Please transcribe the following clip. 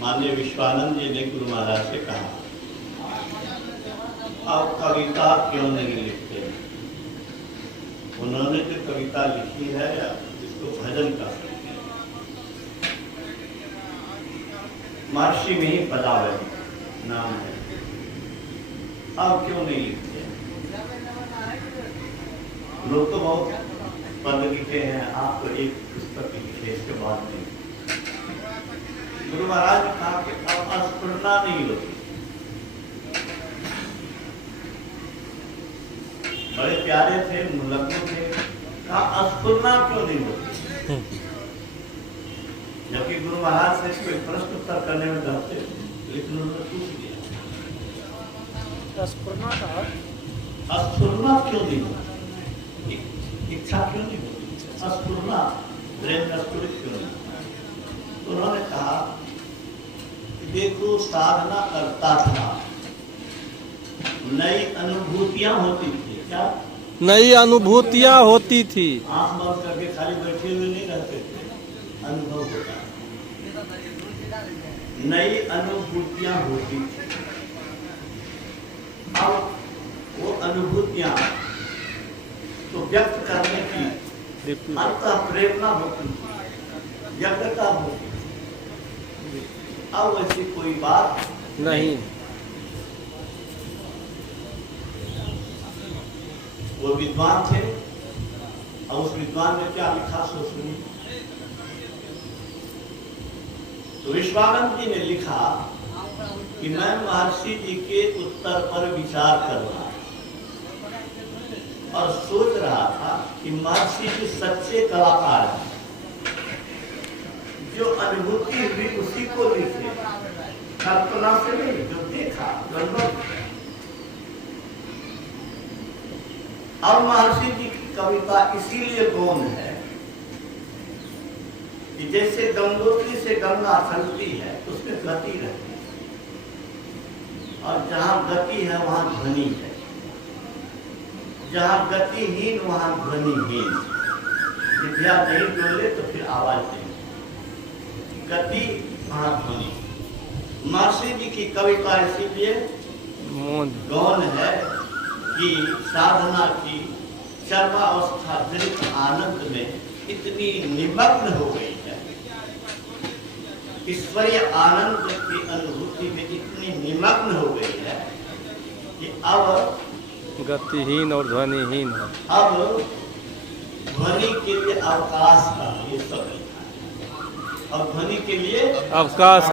माननीय विश्वानंद जी ने गुरु महाराज से कहा, आप कविता क्यों नहीं लिखते? उन्होंने जो कविता लिखी है या जिसको भजन का सकते हैं, महर्षि में ही बदावे नाम है, आप क्यों नहीं लिखते? लोग तो बहुत पद लिखे हैं, आप तो एक पुस्तक लिखे, इसके बाद नहीं। गुरु महाराज ने कहा कि अब अस्फुरना नहीं होती। बड़े प्यारे थे, मुलक्कु थे, कहा अस्फुरना क्यों नहीं होती? जबकि गुरु महाराज से कोई प्रश्न उत्तर करने में डरते, लेकिन उन्होंने पूछ दिया अस्फुरना क्यों नहीं होती? इच्छा क्यों नहीं होती? अस्फुरना, ब्रेन अस्फुरित क्यों नहीं? तो उन्होंने कहा कि देखो, साधना करता था, नई अनुभूतियां होती थी। क्या नई अनुभूतियां होती थी? आंख बंद करके खाली बैठे हुए नहीं रहते थे, अनुभव होता है, नई अनुभूतियां होती थी। अब वो अनुभूतियां तो व्यक्त करने की अंतः प्रेरणा होती थी, व्यग्रता होती थी। अब ऐसी कोई बात नहीं। वो विद्वान थे, और उस विद्वान ने क्या लिखा सो सुनिए। तो विश्वानंद जी ने लिखा कि मैं महर्षि जी के उत्तर पर विचार कर रहा और सोच रहा था कि महर्षि जी सच्चे कलाकार हैं, जो अनुभूति हुई उसी को लिखे, कल्पना से नहीं, जो देखा अनुभव। अब महर्षि जी की कविता इसीलिए गौण है कि जैसे गंगोत्री से गंगा चलती है, उसमें गति रहती है, और जहां गति है वहां ध्वनि है, जहां गतिहीन वहां ध्वनिहीन। विद्या नहीं डोले तो फिर आवाज नहीं, गति वहां ध्वनि। महर्षि जी की कविता इसीलिए गौण है कि साधना की चरमावस्था जनित आनंद में इतनी निमग्न हो गई है, ईश्वरीय आनंद की अनुभूति में इतनी निमग्न हो गई है कि अब गतिहीन और ध्वनिहीन है। अब ध्वनि के लिए अवकाश का ये सब लिखा है, अब ध्वनि के लिए अवकाश